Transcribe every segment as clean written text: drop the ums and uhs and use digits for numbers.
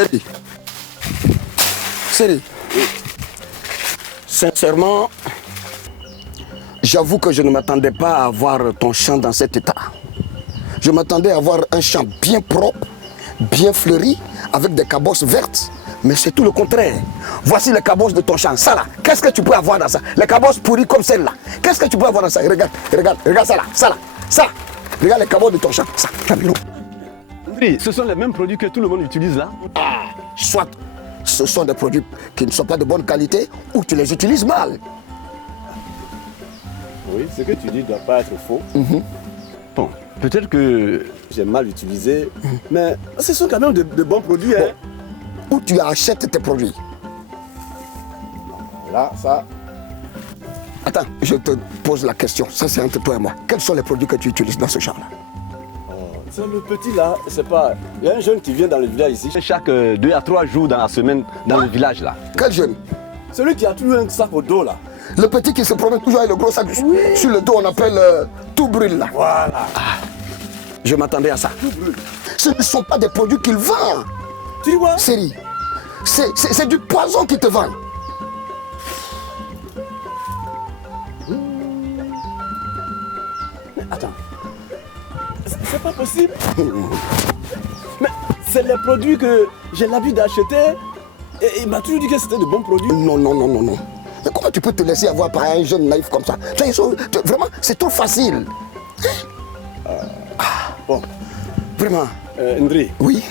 Seri. Seri. Sincèrement, j'avoue que je ne m'attendais pas à voir ton champ dans cet état. Je m'attendais à voir un champ bien propre, bien fleuri, avec des cabosses vertes. Mais c'est tout le contraire. Voici les cabosses de ton champ. Ça là, qu'est-ce que tu peux avoir dans ça? Les cabosses pourries comme celle-là. Qu'est-ce que tu peux avoir dans ça? Regarde, regarde, regarde ça là, ça là, ça. Regarde les cabosses de ton champ. Ça, Camilo. Oui, ce sont les mêmes produits que tout le monde utilise là. Ah, soit ce sont des produits qui ne sont pas de bonne qualité ou tu les utilises mal. Oui, ce que tu dis ne doit pas être faux. Bon, peut-être que j'ai mal utilisé, mais ce sont quand même de bons produits. Hein. Où tu achètes tes produits? Là, ça... Attends, je te pose la question. Ça, c'est entre toi et moi. Quels sont les produits que tu utilises dans ce champ-là? C'est le petit là, c'est pas... Il y a un jeune qui vient dans le village ici. Chaque 2 à 3 jours dans la semaine dans le village là. Quel jeune? Celui qui a toujours un sac au dos là. Le petit qui se promène toujours avec le gros sac sur le dos, on appelle tout brûle là. Voilà. Ah, je m'attendais à ça. Ce ne sont pas des produits qu'il vend. Tu vois? Série. C'est du poison qu'il te vend. Mais attends. C'est pas possible. Mais c'est les produits que j'ai l'habitude d'acheter. Et il m'a toujours dit que c'était de bons produits. Non, non, non, non, non. Mais comment tu peux te laisser avoir par un jeune naïf comme ça? Vraiment, c'est trop facile. Bon. Vraiment. Ndri. Oui.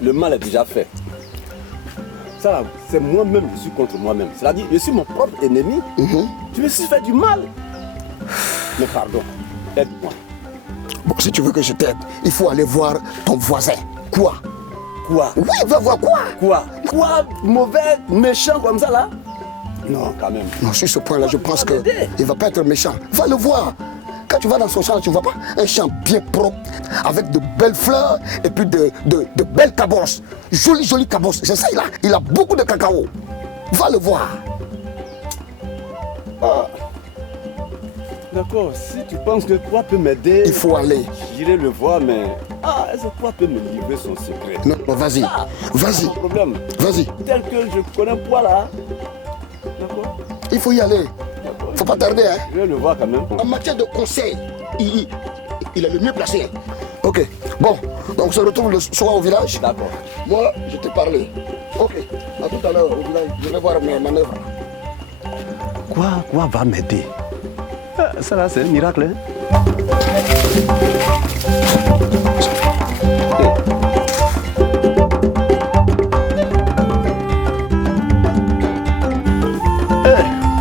Le mal est déjà fait. Ça, c'est moi-même, je suis contre moi-même. C'est-à-dire, je suis mon propre ennemi. Je me suis fait du mal. Mais pardon, aide-moi. Bon, si tu veux que je t'aide, il faut aller voir ton voisin. Quoi? Quoi? Oui, va voir quoi? Quoi? Quoi? Mauvais, méchant comme ça là? Non, quand même. Non, sur ce point-là, je pense qu'il ne va pas être méchant. Va le voir. Quand tu vas dans son champ, tu ne vois pas un champ bien propre, avec de belles fleurs et puis de belles cabosses. Jolies, jolies cabosses. C'est ça, il a beaucoup de cacao. Va le voir. Ah. D'accord, si tu penses que toi peut m'aider, il faut aller. J'irai le voir, mais... Ah, est-ce que toi peut me livrer son secret? Non, non, vas-y. Vas-y. Pas de problème. Vas-y. Tel que je connais toi là. D'accord? Il faut y aller. Faut pas tarder, hein. Je vais le voir quand même. En matière de conseil, il est le mieux placé. Ok. Bon, donc on se retrouve le soir au village. D'accord. Moi, je t'ai parlé. Ok. À tout à l'heure au village. Je vais voir mes manœuvres. Quoi va m'aider? Ça là, c'est un miracle, hein?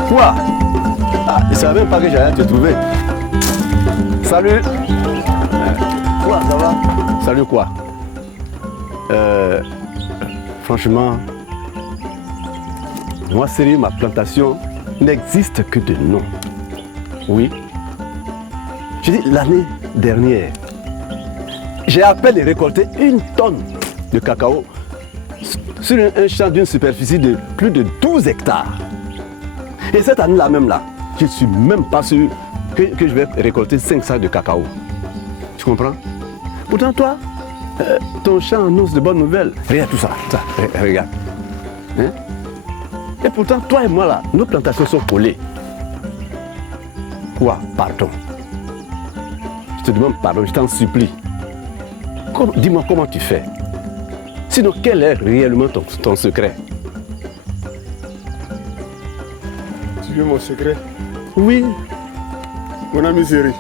Quoi? Ah, il ne savait même pas que j'allais te trouver. Salut. Quoi, ça va? Salut quoi? Franchement, moi sérieux, ma plantation n'existe que de nom. Oui. Je dis l'année dernière, j'ai à peine récolté 1 tonne de cacao sur un champ d'une superficie de plus de 12 hectares. Et cette année-là même là, je ne suis même pas sûr que je vais récolter 5 sacs de cacao. Tu comprends? Pourtant toi, ton champ annonce de bonnes nouvelles. Regarde tout ça, regarde. Hein? Et pourtant toi et moi là, nos plantations sont collées. Quoi? Pardon. Je te demande pardon, je t'en supplie. Dis-moi comment tu fais. Sinon, quel est réellement ton secret? Tu veux mon secret? Oui. Mon ami Seri,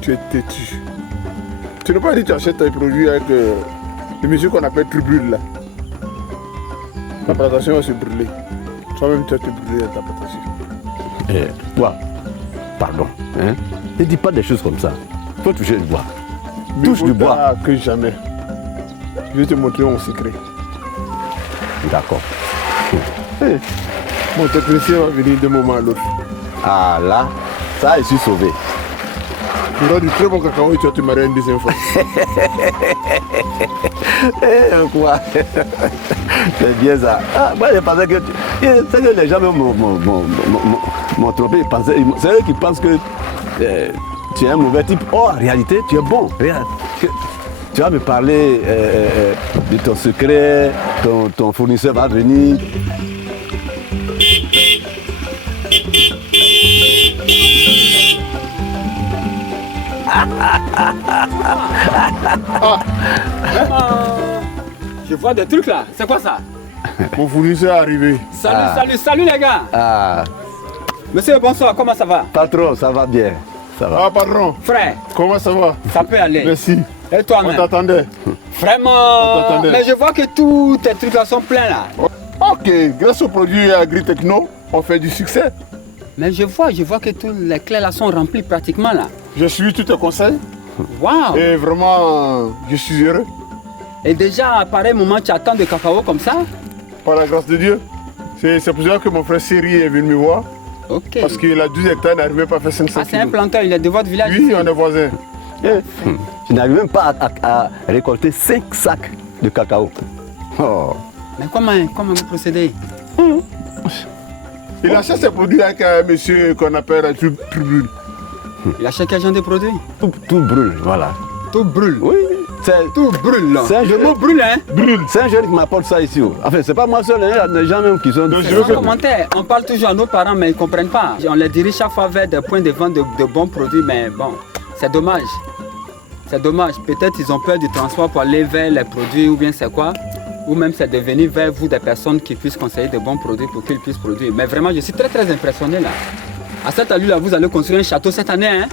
tu es têtu. Tu n'as pas dit que tu achètes tes produits avec le monsieur qu'on appelle tribule là. La plantation va se brûler. Toi-même tu vas te brûler dans ta plantation. Toi, pardon. Hein? Ne dis pas des choses comme ça. Faut toucher du bois. Touche du bois. Que jamais. Je vais te montrer mon secret. D'accord. Mon technicien va venir d'un moment à l'autre. Ah là, ça, je suis sauvé. Tu auras du très bon cacao et tu vas te marier une deuxième fois. Quoi? C'est bien ça. Ah, moi, je pensais que... C'est que les gens m'ont trompé. C'est eux qui pensent que tu es un mauvais type. Oh, en réalité, tu es bon. Regarde. tu vas me parler de ton secret, ton fournisseur va venir. Je vois des trucs là. C'est quoi ça? Mon fournisseur est arrivé. Salut les gars. Ah, Monsieur, bonsoir, comment ça va? patron, ça va bien. Ça va. Ah, patron, Frère, comment ça va? ça peut aller. Merci. Et On toi-même? t'attendait. Vraiment? t'attendait. Mais je vois que tous tes trucs là sont pleins là. Ok, grâce au produit AgriTechno, on fait du succès. Mais je vois que tous les clés là sont remplies pratiquement là. J'ai suivi tous tes conseils Waouh! et vraiment, je suis heureux. Et déjà, à pareil moment, tu attends de cacao comme ça? Par la grâce de Dieu. C'est pour ça que mon frère Seri est venu me voir. Ok. Parce qu'il a 12 hectares, il n'arrivait pas à faire 500 Ah, c'est un kilos. planteur, il est de votre village? Oui, ici? on est voisins. Tu n'arrives même pas à récolter 5 sacs de cacao. Oh. Mais comment vous procédez? Il achète ses produits avec un monsieur qu'on appelle Trubul. Il achète quel genre de produit? Tout brûle, voilà. Tout brûle. Oui, c'est Tout brûle là. C'est un Le jeu- mot brûle, hein? c'est un jeune qui m'apporte ça ici. Oh. Enfin, c'est pas moi seul, hein, il y a des gens même qui sont. Donc, je C'est veux sans que- commentaire. On parle toujours à nos parents, mais ils ne comprennent pas. On les dirige chaque fois vers des points de vente de bons produits, mais bon, c'est dommage. C'est dommage. Peut-être ils ont peur du transport pour aller vers les produits ou bien c'est quoi. Ou même c'est de venir vers vous des personnes qui puissent conseiller de bons produits pour qu'ils puissent produire. Mais vraiment, je suis très très impressionné là. À cette allure-là, vous allez construire un château cette année, hein?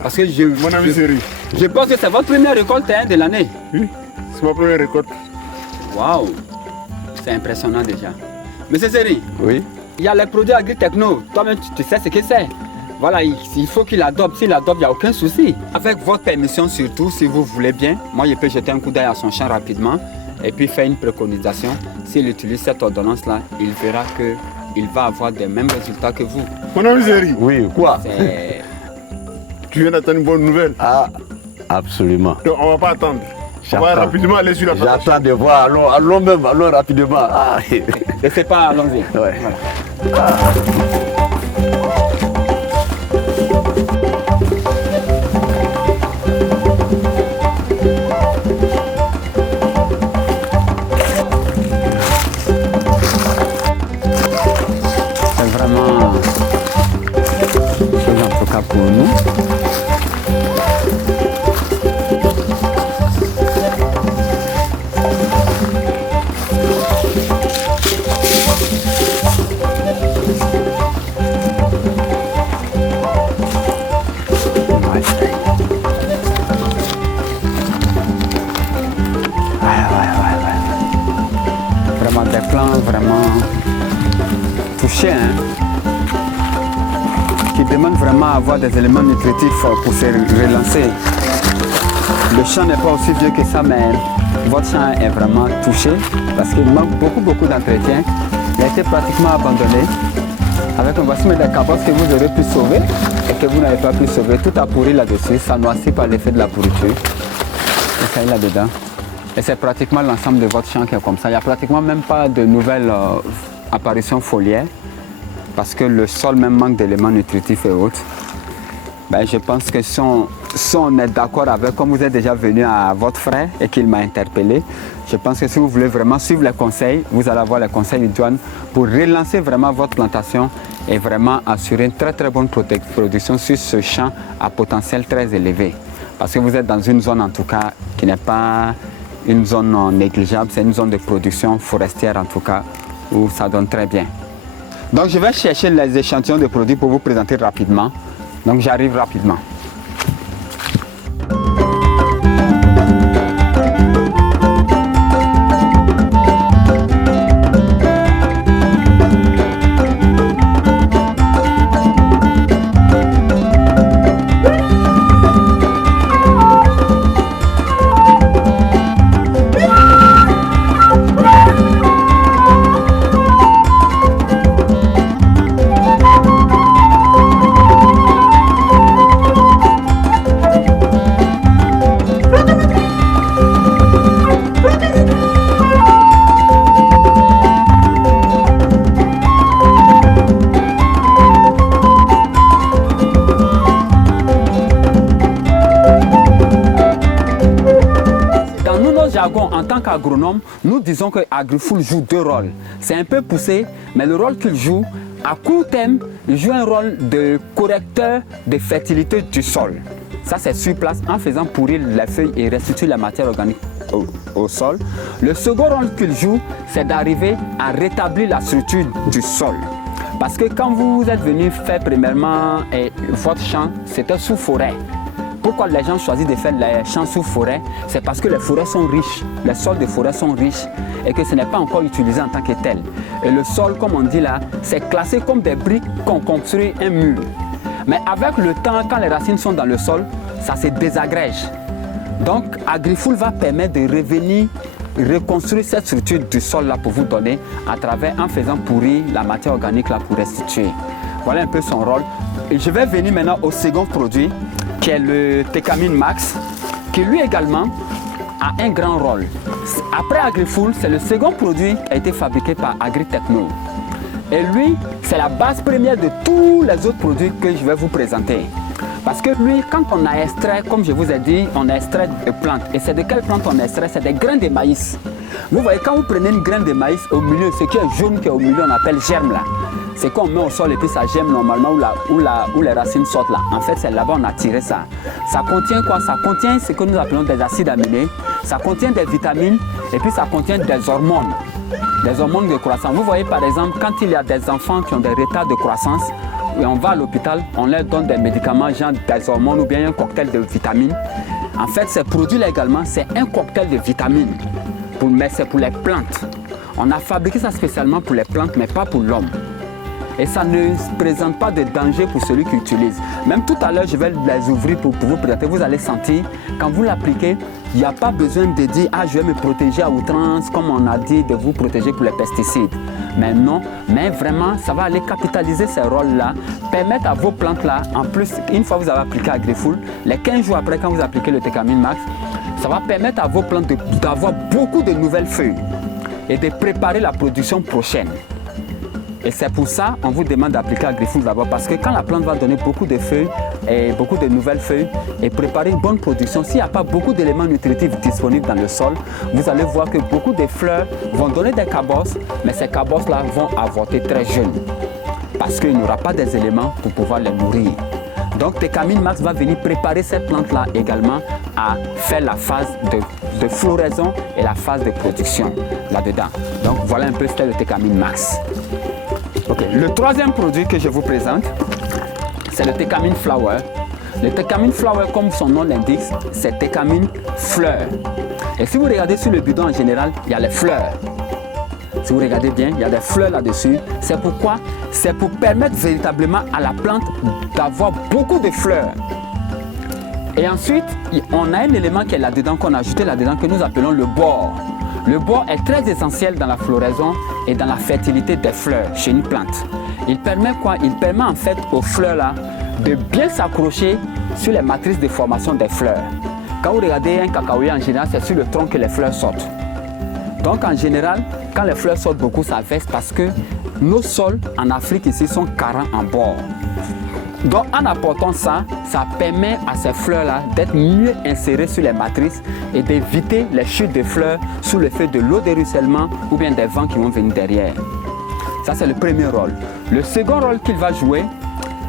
Parce que Mon ami Seri, je pense que c'est votre première récolte hein, de l'année. oui, c'est ma première récolte. Waouh! C'est impressionnant déjà. Monsieur Seri, Oui. il y a les produits AgriTechno. Toi-même, tu sais ce que c'est. Voilà, il faut qu'il adopte. S'il adopte, il n'y a aucun souci. Avec votre permission surtout, si vous voulez bien, moi je peux jeter un coup d'œil à son champ rapidement et puis faire une préconisation. S'il utilise cette ordonnance-là, il verra qu'il va avoir des mêmes résultats que vous. Mon ami Seri, Oui, quoi? C'est... tu viens d'attendre une bonne nouvelle. Ah, absolument. Donc on va pas attendre. On va J'attends. rapidement aller sur la plantation. J'attends de voir, allons même, allons rapidement. Ah, Et c'est pas, allons-y. ouais. C'est vraiment une chose en tout cas pour nous. Ouais. Vraiment des plans vraiment touchés, hein, qui demandent vraiment à avoir des éléments nutritifs pour se relancer. Le champ n'est pas aussi vieux que ça, mais votre champ est vraiment touché parce qu'il manque beaucoup d'entretien. Il a été pratiquement abandonné. Avec un voici des cabosses que vous aurez pu sauver et que vous n'avez pas pu sauver. Tout a pourri là-dessus, ça noircit par l'effet de la pourriture. Et ça est là-dedans. Et c'est pratiquement l'ensemble de votre champ qui est comme ça. Il n'y a pratiquement même pas de nouvelles apparitions foliaires parce que le sol même manque d'éléments nutritifs et autres. Ben, je pense que si on est d'accord avec, comme vous êtes déjà venu à votre frère et qu'il m'a interpellé, je pense que si vous voulez vraiment suivre les conseils, vous allez avoir les conseils du douane pour relancer vraiment votre plantation et vraiment assurer une très bonne production sur ce champ à potentiel très élevé. Parce que vous êtes dans une zone en tout cas qui n'est pas une zone non négligeable, c'est une zone de production forestière en tout cas où ça donne très bien. Donc je vais chercher les échantillons de produits pour vous présenter rapidement. Donc j'arrive rapidement. qu'agronome, nous disons que AgriFood joue 2 rôles. C'est un peu poussé, mais le rôle qu'il joue, à court terme, il joue un rôle de correcteur de fertilité du sol. Ça, c'est sur place en faisant pourrir les feuilles et restituer la matière organique au sol. Le second rôle qu'il joue, c'est d'arriver à rétablir la structure du sol. Parce que quand vous êtes venu faire premièrement votre champ, c'était sous forêt. Pourquoi les gens choisissent de faire les champs sous forêt? C'est parce que les forêts sont riches, les sols de forêt sont riches et que ce n'est pas encore utilisé en tant que tel. Et le sol, comme on dit là, c'est classé comme des briques qu'on construit un mur. Mais avec le temps, quand les racines sont dans le sol, ça se désagrège. Donc, AgriFood va permettre de revenir reconstruire cette structure du sol là pour vous donner en faisant pourrir la matière organique là pour restituer. Voilà un peu son rôle. Et je vais venir maintenant au second produit qui est le Tecamin Max, qui lui également a un grand rôle. Après AgriFood, c'est le second produit qui a été fabriqué par Agritechno. Et lui, c'est la base première de tous les autres produits que je vais vous présenter. Parce que lui, quand on a extrait, comme je vous ai dit, on a extrait de plantes. Et c'est de quelles plantes on extrait? C'est des graines de maïs. Vous voyez, quand vous prenez une graine de maïs, au milieu, ce qui est jaune qui est au milieu, on appelle germe là. C'est qu'on met au sol et puis ça germe normalement où les racines sortent là. En fait, c'est là-bas on a tiré ça. Ça contient quoi? Ça contient ce que nous appelons des acides aminés. Ça contient des vitamines et puis ça contient des hormones de croissance. Vous voyez par exemple, quand il y a des enfants qui ont des retards de croissance, et on va à l'hôpital, on leur donne des médicaments, genre des hormones ou bien un cocktail de vitamines. En fait, ces produits-là également, c'est un cocktail de vitamines, mais c'est pour les plantes. On a fabriqué ça spécialement pour les plantes, mais pas pour l'homme. Et ça ne présente pas de danger pour celui qui utilise. Même tout à l'heure, je vais les ouvrir pour vous présenter. Vous allez sentir, quand vous l'appliquez, il n'y a pas besoin de dire « Ah, je vais me protéger à outrance », comme on a dit de vous protéger pour les pesticides. Mais non, mais vraiment, ça va aller capitaliser ces rôles-là, permettre à vos plantes-là, en plus, une fois que vous avez appliqué AgriFood, les 15 jours après, quand vous appliquez le Tecamin Max, ça va permettre à vos plantes d'avoir beaucoup de nouvelles feuilles et de préparer la production prochaine. Et c'est pour ça qu'on vous demande d'appliquer AgriFood d'abord, parce que quand la plante va donner beaucoup de feuilles et beaucoup de nouvelles feuilles et préparer une bonne production, s'il n'y a pas beaucoup d'éléments nutritifs disponibles dans le sol, vous allez voir que beaucoup de fleurs vont donner des cabosses, mais ces cabosses-là vont avorter très jeunes parce qu'il n'y aura pas des éléments pour pouvoir les nourrir. Donc Tecamin Max va venir préparer cette plante-là également à faire la phase de floraison et la phase de production là-dedans. Donc voilà un peu ce qu'est le Tecamin Max. Okay. Le troisième produit que je vous présente, c'est le Tecamin Flower. Le Tecamin Flower, comme son nom l'indique, c'est Tecamin fleur. Et si vous regardez sur le bidon en général, il y a les fleurs. Si vous regardez bien, il y a des fleurs là-dessus. C'est pourquoi? C'est pour permettre véritablement à la plante d'avoir beaucoup de fleurs. Et ensuite, on a un élément qui est là-dedans, qu'on a ajouté là-dedans, que nous appelons le bore. Le bore est très essentiel dans la floraison et dans la fertilité des fleurs chez une plante. Il permet quoi? Il permet en fait aux fleurs là de bien s'accrocher sur les matrices de formation des fleurs. Quand vous regardez un cacaoyer en général, c'est sur le tronc que les fleurs sortent. Donc en général, quand les fleurs sortent beaucoup, ça verse parce que nos sols en Afrique ici sont carents en bord. Donc en apportant ça, ça permet à ces fleurs-là d'être mieux insérées sur les matrices et d'éviter les chutes de fleurs sous l'effet de l'eau de ruissellement ou bien des vents qui vont venir derrière. Ça, c'est le premier rôle. Le second rôle qu'il va jouer,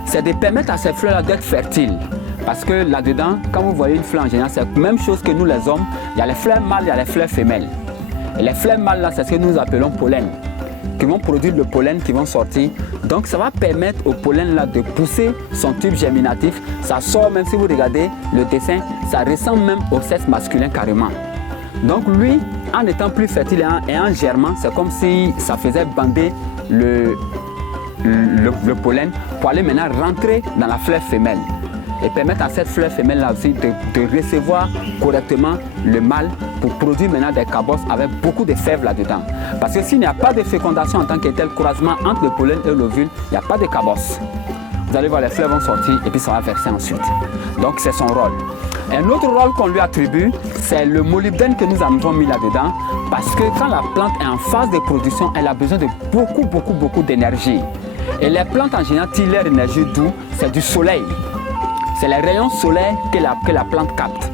c'est de permettre à ces fleurs-là d'être fertiles. Parce que là-dedans, quand vous voyez une fleur en général, c'est la même chose que nous les hommes. Il y a les fleurs mâles, il y a les fleurs femelles. Et les fleurs mâles, là, c'est ce que nous appelons pollen, qui vont produire le pollen qui vont sortir. Donc ça va permettre au pollen là de pousser son tube germinatif. Ça sort, même si vous regardez le dessin, ça ressemble même au sexe masculin carrément. Donc lui, en étant plus fertile et en germant, c'est comme si ça faisait bander le pollen pour aller maintenant rentrer dans la fleur femelle et permettre à cette fleur femelle là aussi de recevoir correctement le mâle pour produire maintenant des cabosses avec beaucoup de fèves là-dedans. Parce que s'il n'y a pas de fécondation en tant que tel, croisement entre le pollen et l'ovule, il n'y a pas de cabosses. Vous allez voir, les fleurs vont sortir et puis ça va verser ensuite. Donc c'est son rôle. Un autre rôle qu'on lui attribue, c'est le molybdène que nous avons mis là-dedans, parce que quand la plante est en phase de production, elle a besoin de beaucoup d'énergie. Et les plantes en général tirent leur énergie d'où? C'est du soleil. C'est les rayons solaires que la plante capte.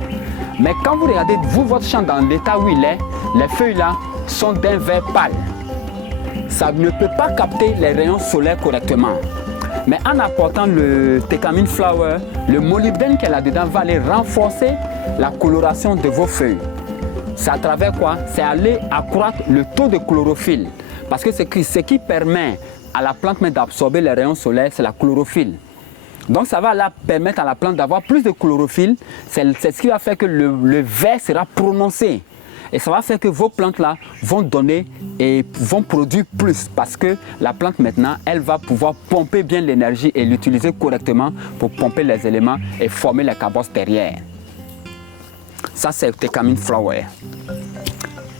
Mais quand vous regardez, vous, votre champ dans l'état où il est, les feuilles là sont d'un vert pâle. Ça ne peut pas capter les rayons solaires correctement. Mais en apportant le Tecamin Flower, le molybdène qui est là-dedans va aller renforcer la coloration de vos feuilles. C'est à travers quoi? C'est aller accroître le taux de chlorophylle. Parce que ce qui permet à la plante d'absorber les rayons solaires, c'est la chlorophylle. Donc ça va là permettre à la plante d'avoir plus de chlorophylle. C'est ce qui va faire que le vert sera prononcé. Et ça va faire que vos plantes là vont donner et vont produire plus parce que la plante maintenant, elle va pouvoir pomper bien l'énergie et l'utiliser correctement pour pomper les éléments et former les cabosses derrière. Ça c'est le Tecamin Flower.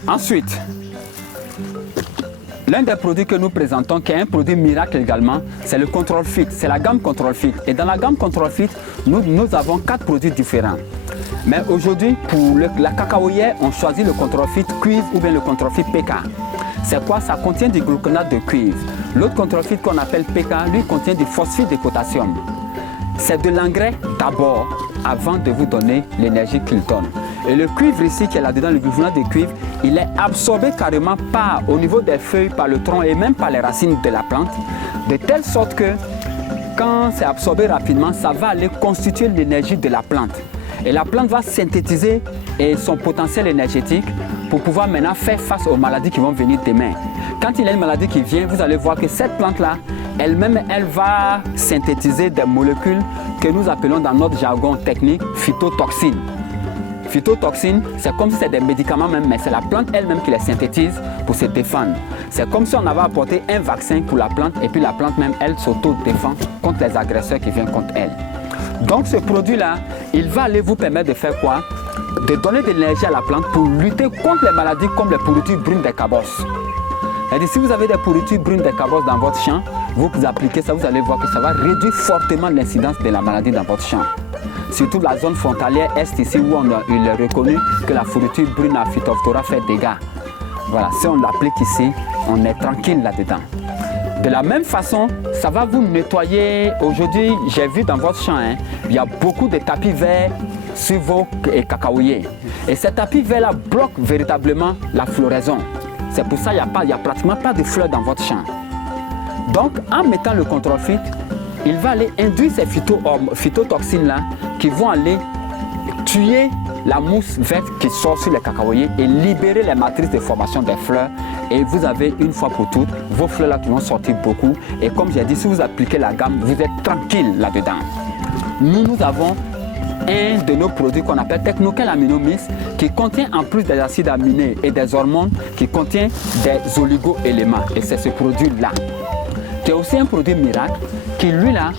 Ensuite, l'un des produits que nous présentons, qui est un produit miracle également, c'est le Control Fit. C'est la gamme Control Fit. Et dans la gamme Control Fit, nous avons 4 produits différents. Mais aujourd'hui, pour la cacaoyère, on choisit le Control Fit cuivre ou bien le Control Fit PK. C'est quoi? Ça contient du gluconate de cuivre. L'autre Control Fit qu'on appelle PK, lui, contient du phosphate de potassium. C'est de l'engrais d'abord, avant de vous donner l'énergie qu'il donne. Et le cuivre ici, qui est là-dedans, le gluconate de cuivre, il est absorbé carrément au niveau des feuilles, par le tronc et même par les racines de la plante, de telle sorte que quand c'est absorbé rapidement, ça va aller constituer l'énergie de la plante. Et la plante va synthétiser son potentiel énergétique pour pouvoir maintenant faire face aux maladies qui vont venir demain. Quand il y a une maladie qui vient, vous allez voir que cette plante-là, elle-même, elle va synthétiser des molécules que nous appelons dans notre jargon technique phytotoxines. Phytotoxines, c'est comme si c'était des médicaments même, mais c'est la plante elle-même qui les synthétise pour se défendre. C'est comme si on avait apporté un vaccin pour la plante et puis la plante même, elle s'auto-défend contre les agresseurs qui viennent contre elle. Donc ce produit-là, il va aller vous permettre de faire quoi? De donner de l'énergie à la plante pour lutter contre les maladies comme les pourritures brunes des cabosses. C'est-à-dire, si vous avez des pourritures brunes des cabosses dans votre champ, vous appliquez ça, vous allez voir que ça va réduire fortement l'incidence de la maladie dans votre champ. Surtout la zone frontalière est ici où il est reconnu que la pourriture brune à Phytophthora fait dégâts. Voilà, si on l'applique ici, on est tranquille là-dedans. De la même façon, ça va vous nettoyer. Aujourd'hui, j'ai vu dans votre champ, il y a beaucoup de tapis verts sur vos cacaoyers. Et ces tapis verts-là bloquent véritablement la floraison. C'est pour ça qu'il n'y a pratiquement pas de fleurs dans votre champ. Donc, en mettant le Control Fit, il va aller induire ces phytotoxines-là qui vont aller tuer la mousse verte qui sort sur les cacaoyers et libérer les matrices de formation des fleurs. Et vous avez une fois pour toutes vos fleurs là qui vont sortir beaucoup. Et comme j'ai dit, si vous appliquez la gamme, vous êtes tranquille là-dedans. Nous avons un de nos produits qu'on appelle Technokel Amino Mix qui contient en plus des acides aminés et des hormones qui contient des oligo-éléments. Et c'est ce produit-là qui est aussi un produit miracle qui lui là,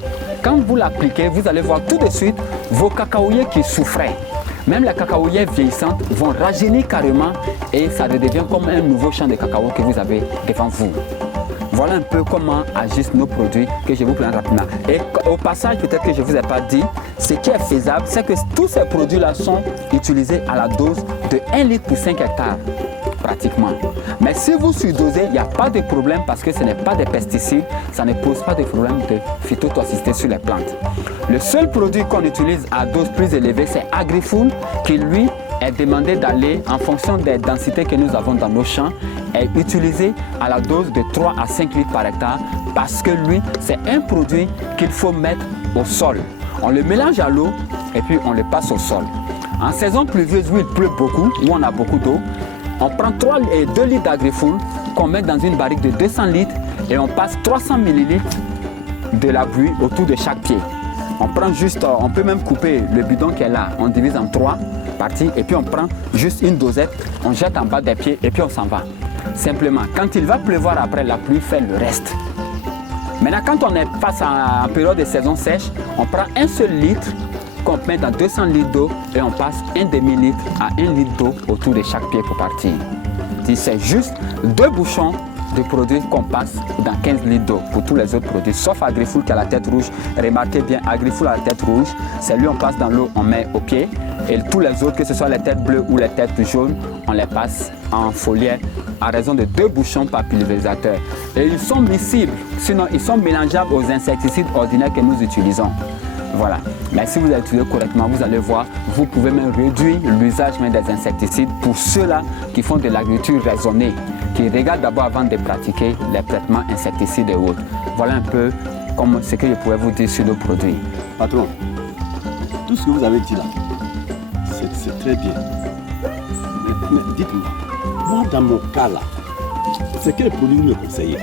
quand vous l'appliquez, vous allez voir tout de suite vos cacaoyers qui souffraient. Même les cacaoyères vieillissantes vont rajeunir carrément et ça devient comme un nouveau champ de cacao que vous avez devant vous. Voilà un peu comment agissent nos produits que je vous présente rapidement. Et au passage, peut-être que je ne vous ai pas dit, ce qui est faisable, c'est que tous ces produits-là sont utilisés à la dose de 1 litre pour 5 hectares, pratiquement. Mais si vous surdosez, il n'y a pas de problème parce que ce n'est pas des pesticides, ça ne pose pas de problème de phytotoxicité sur les plantes. Le seul produit qu'on utilise à dose plus élevée, c'est AgriFull, qui lui est demandé d'aller en fonction des densités que nous avons dans nos champs est utilisé à la dose de 3 à 5 litres par hectare parce que lui, c'est un produit qu'il faut mettre au sol. On le mélange à l'eau et puis on le passe au sol. En saison pluvieuse où il pleut beaucoup, où on a beaucoup d'eau, on prend 2 litres d'AgriFull qu'on met dans une barrique de 200 litres et on passe 300 ml de la buée autour de chaque pied. On prend juste, on peut même couper le bidon qui est là, on divise en 3 parties et puis on prend juste une dosette, on jette en bas des pieds et puis on s'en va. Simplement, quand il va pleuvoir après, la pluie fait le reste. Maintenant, quand on est face à une période de saison sèche, on prend un seul litre qu'on met dans 200 litres d'eau et on passe un demi-litre à 1 litre d'eau autour de chaque pied pour partir. C'est juste 2 bouchons de produits qu'on passe dans 15 litres d'eau pour tous les autres produits, sauf AgriFull qui a la tête rouge. Remarquez bien, AgriFull a la tête rouge, c'est lui on passe dans l'eau, on met au pied. Et tous les autres, que ce soit les têtes bleues ou les têtes jaunes, on les passe en foliaire à raison de 2 bouchons par pulvérisateur. Et ils sont miscibles, sinon ils sont mélangeables aux insecticides ordinaires que nous utilisons. Voilà. Mais si vous l'utilisez correctement, vous allez voir, vous pouvez même réduire l'usage même des insecticides pour ceux-là qui font de l'agriculture raisonnée, qui regardent d'abord avant de pratiquer les traitements insecticides et autres. Voilà un peu comme ce que je pouvais vous dire sur nos produits. Patron, tout ce que vous avez dit là, c'est très bien. Mais dites-moi, moi dans mon cas là, c'est quel produit vous me conseillez?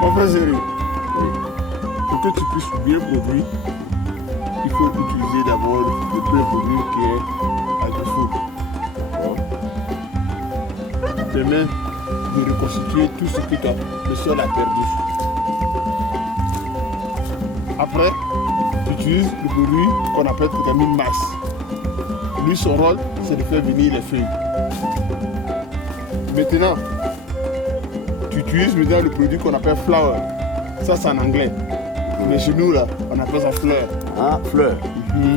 Mon frère Zéry, pour que tu puisses bien produire, il faut utiliser d'abord le premier produit qui est AgroFood. Permet de reconstituer tout ce que le sol a perdu. Après, tu utilises le produit qu'on appelle Protamine Max. Lui, son rôle, c'est de faire venir les feuilles. Maintenant, tu utilises maintenant le produit qu'on appelle Flower. Ça, c'est en anglais. Mais chez nous, là, on appelle ça fleur. Ah, fleur.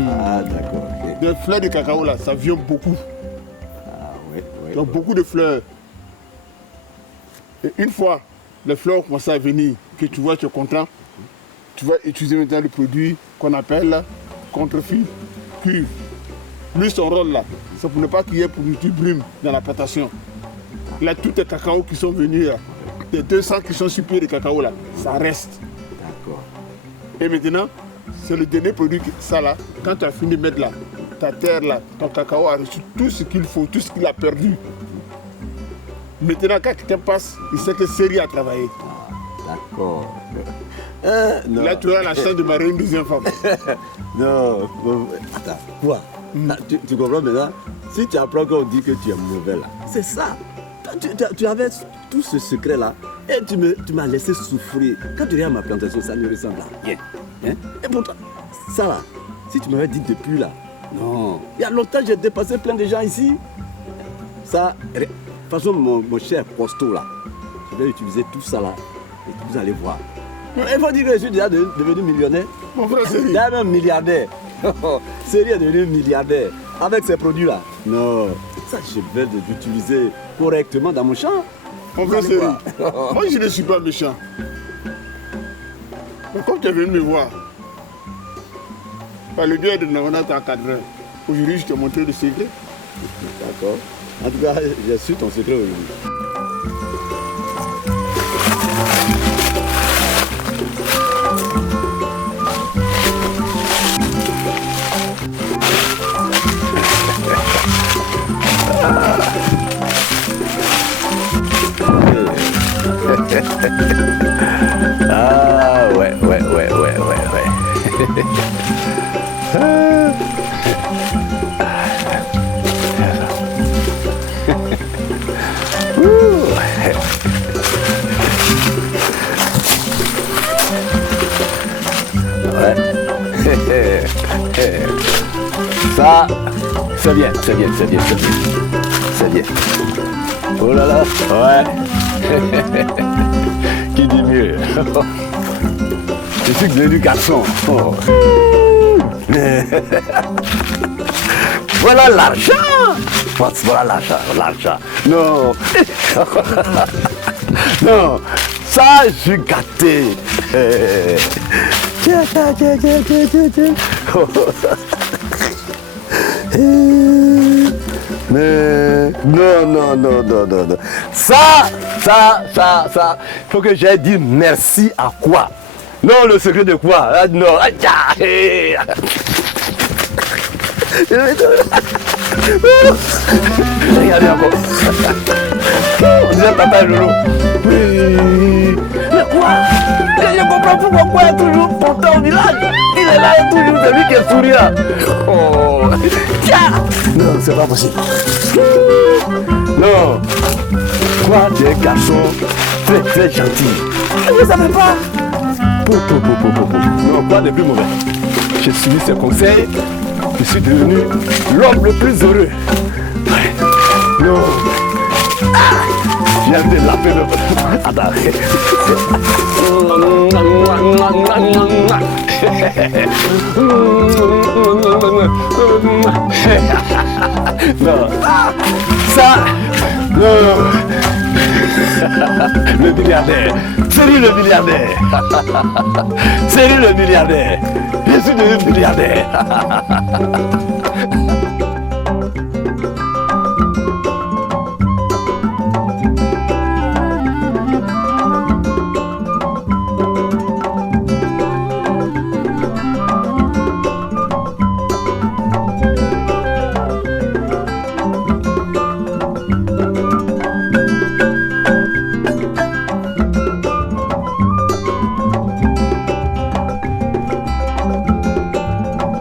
Ah, d'accord. Okay. Les fleurs de cacao, là, ça vient beaucoup. Ah, oui, oui. Donc, beaucoup de fleurs. Et une fois les fleurs commencent à venir, que tu vois, tu es content, tu vas utiliser maintenant le produit qu'on appelle contre-fil, cuivre. Lui, son rôle là, c'est pour ne pas qu'il y ait pour une brume dans la plantation. Là, tous les cacao qui sont venus, là, les 200 qui sont sur pied de cacao, là, ça reste. D'accord. Et maintenant, c'est le dernier produit, ça là, quand tu as fini de mettre là, ta terre là, ton cacao a reçu tout ce qu'il faut, tout ce qu'il a perdu. Maintenant, quand quelqu'un passe, il sait que Zéry a travaillé. D'accord. Non. Là, tu as la chance de marier une deuxième femme. Non, attends, quoi? Ah, tu comprends maintenant? Si tu apprends qu'on dit que tu es mauvais là, c'est ça. Tu avais tout ce secret là et tu m'as laissé souffrir. Quand tu regardes ma plantation, ça ne ressemble à rien. Hein? Et pourtant, ça là, si tu m'avais dit depuis là, non, il y a longtemps j'ai dépassé plein de gens ici. Ça, de toute façon, mon cher costaud là, je vais utiliser tout ça là et vous allez voir. Il faut dire que je suis déjà devenu millionnaire. Mon frère Zéry. Déjà même milliardaire. Zéry est devenu milliardaire avec ces produits-là. Non, ça je vais l'utiliser correctement dans mon champ. Mon frère Zéry, moi je ne suis pas méchant. Mais comme tu es venu me voir, par le biais de Navana t'a encadré, aujourd'hui je t'ai montré le secret. D'accord. En tout cas, j'ai su ton secret aujourd'hui. Ah ouais. Ça, c'est bien. Oh là là, ouais. Qui dit mieux? Je suis devenu garçon. Oh. Voilà l'argent. Voilà l'argent. Non. Non. Ça, je suis gâté. Tiens. Non. Ça. Il faut que j'aille dire merci à quoi? Non, le secret de quoi? Ah, non. Regardez encore. On dirait papa Loulou. Oui. Mais quoi? Je comprends pas pourquoi il est toujours porté au village. Il est là et toujours celui qui est souriant. Oh. Tiens. Non, c'est pas possible. Non. Toi, tu es un garçon très gentil. Je ne savais pas. Non, quoi de plus mauvais? J'ai suivi ses conseils. Je suis devenu l'homme le plus heureux. Ouais. Non. Je viens de laver le... Attends. Non. Ça. Non. Le milliardaire. C'est lui le milliardaire. C'est lui le milliardaire. Je suis devenu milliardaire.